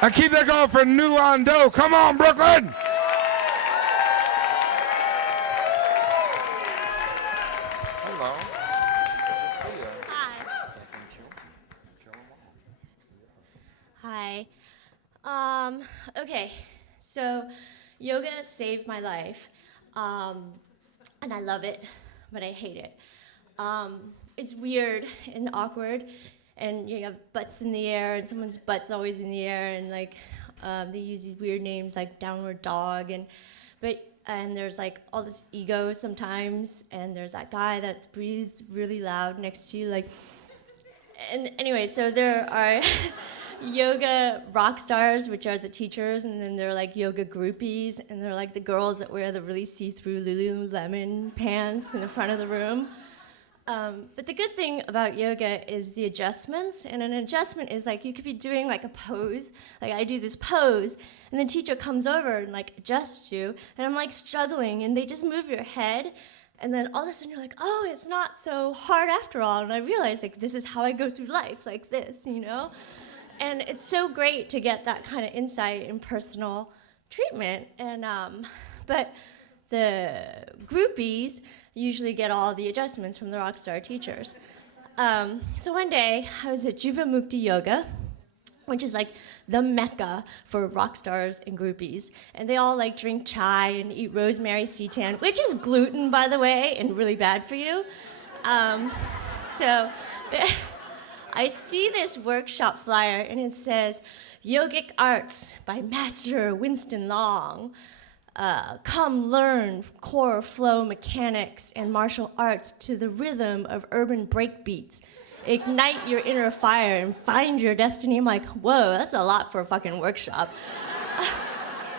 And keep that going for New Londo. Come on, Brooklyn. Hello. Good to see you. Hi. Hi. Okay, so yoga saved my life, and I love it, but I hate it. It's weird and awkward, and you have butts in the air, and someone's butt's always in the air, and like they use these weird names like downward dog, and there's like all this ego sometimes, and there's that guy that breathes really loud next to you, like. And anyway, so there are yoga rock stars, which are the teachers, and then there are like yoga groupies, and they're like the girls that wear the really see-through Lululemon pants in the front of the room. But the good thing about yoga is the adjustments, and an adjustment is like you could be doing like a pose, like I do this pose, and the teacher comes over and like adjusts you, and I'm like struggling, and they just move your head, and then all of a sudden you're like, oh, it's not so hard after all, and I realize like this is how I go through life, like this, you know? And it's so great to get that kind of insight and personal treatment, and but the groupies usually get all the adjustments from the rockstar teachers. So one day, I was at Jivamukti Yoga, which is like the mecca for rock stars and groupies. And they all like drink chai and eat rosemary seitan, which is gluten, by the way, and really bad for you. So I see this workshop flyer, and it says, Yogic Arts by Master Winston Long. Come learn core flow mechanics and martial arts to the rhythm of urban breakbeats. Ignite your inner fire and find your destiny. I'm like, whoa, that's a lot for a fucking workshop.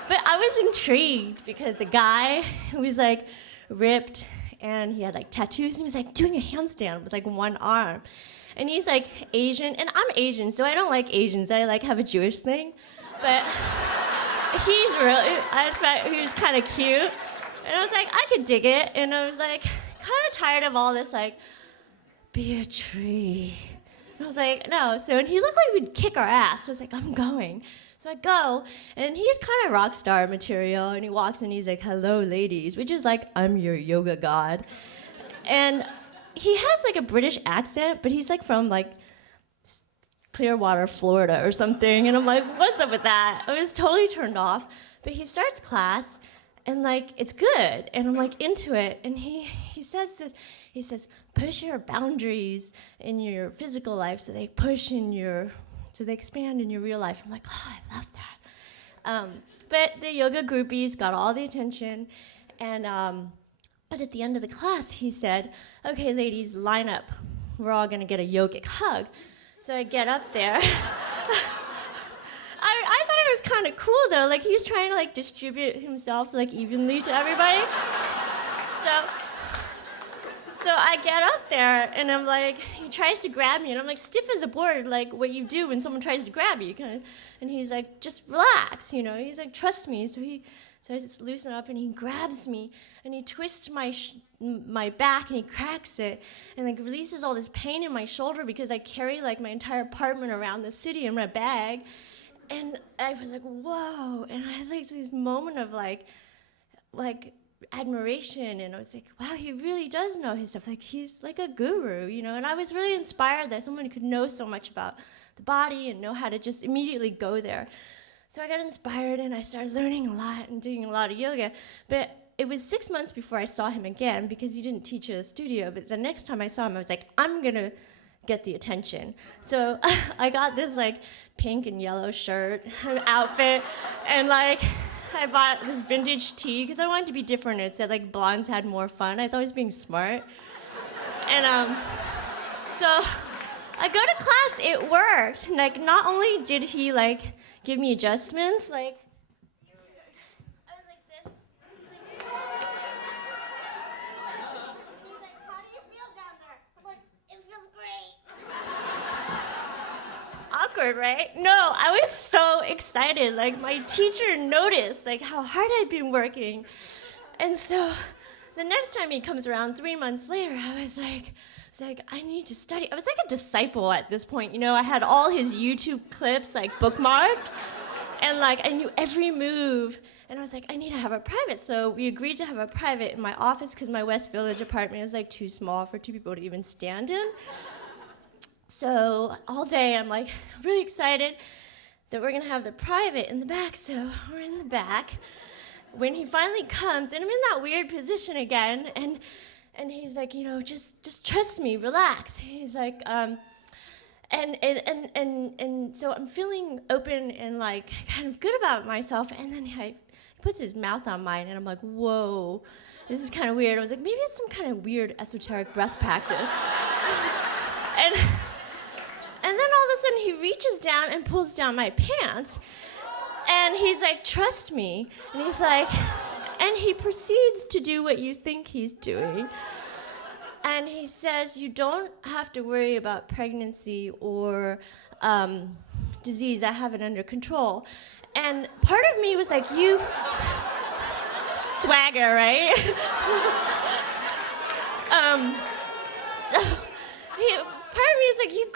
But I was intrigued because the guy who was like ripped and he had like tattoos, and he was like doing a handstand with like one arm. And he's like Asian, and I'm Asian, so I don't like Asians. I like have a Jewish thing. But I thought he was kind of cute. And I was like, I could dig it. And I was like, kind of tired of all this, like, be a tree. And I was like, no. And he looked like he'd kick our ass. So I was like, I'm going. So I go, and he's kind of rock star material. And he walks in, he's like, hello, ladies, which is like, I'm your yoga god. And he has like a British accent, but he's like from like Clearwater, Florida or something, and I'm like, what's up with that? I was totally turned off, but he starts class, and like, it's good, and I'm like into it, and he says this, he says, push your boundaries in your physical life so they expand in your real life. I'm like, oh, I love that. But the yoga groupies got all the attention, and but at the end of the class, he said, okay, ladies, line up. We're all gonna get a yogic hug. So I get up there. I thought it was kind of cool though. Like he was trying to like distribute himself like evenly to everybody. So I get up there and I'm like, he tries to grab me and I'm like stiff as a board, like what you do when someone tries to grab you, kind of. And he's like, just relax, you know. He's like, trust me. So I just loosen up and he grabs me and he twists my back and he cracks it and like releases all this pain in my shoulder because I carry like my entire apartment around the city in my bag. And I was like, whoa. And I had like this moment of like admiration, and I was like, wow, he really does know his stuff. Like he's like a guru, you know. And I was really inspired that someone could know so much about the body and know how to just immediately go there. So I got inspired and I started learning a lot and doing a lot of yoga. But it was 6 months before I saw him again because he didn't teach at a studio. But the next time I saw him, I was like, I'm gonna get the attention. So I got this like pink and yellow shirt outfit, and like I bought this vintage tee because I wanted to be different. It said like blondes had more fun. I thought I was being smart. And so I go to class, it worked. Like not only did he like give me adjustments, like I was like this. He's like, how do you feel down there? I'm like, it feels great. Awkward, right? No, I was so excited. Like my teacher noticed like how hard I'd been working. And so the next time he comes around 3 months later, I was like, I need to study. I was like a disciple at this point, you know. I had all his YouTube clips like bookmarked. And like I knew every move. And I was like, I need to have a private. So we agreed to have a private in my office because my West Village apartment is like too small for two people to even stand in. So all day I'm like really excited that we're gonna have the private in the back. So we're in the back. When he finally comes, and I'm in that weird position again, and he's like, just trust me, relax. He's like, and so I'm feeling open and like kind of good about myself, and then he puts his mouth on mine, and I'm like, whoa, this is kind of weird. I was like, maybe it's some kind of weird esoteric breath practice. And then all of a sudden he reaches down and pulls down my pants, and he's like, trust me, and he's like, and he proceeds to do what you think he's doing. And he says, you don't have to worry about pregnancy or disease. I have it under control. And part of me was like, swagger, right? So part of me was like, you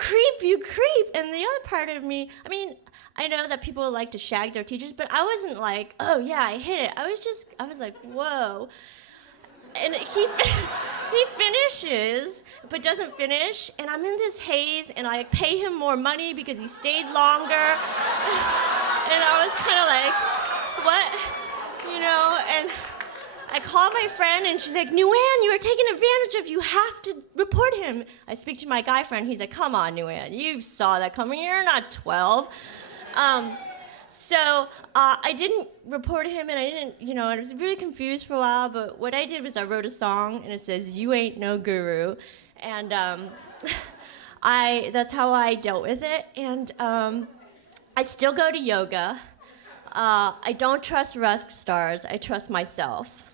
creep. And the other part of me, I know that people like to shag their teachers, but I wasn't like, oh yeah, I hit it. I was like, whoa. And he finishes, but doesn't finish, and I'm in this haze, and I pay him more money because he stayed longer. And I was kind of like, what? And I call my friend, and she's like, Nguyen, you are taken advantage of. You have to report him. I speak to my guy friend. He's like, come on, Nguyen, you saw that coming. You're not 12. So I didn't report him, and I didn't, I was really confused for a while, but what I did was I wrote a song, and it says, you ain't no guru, and that's how I dealt with it, and I still go to yoga. I don't trust rock stars, I trust myself.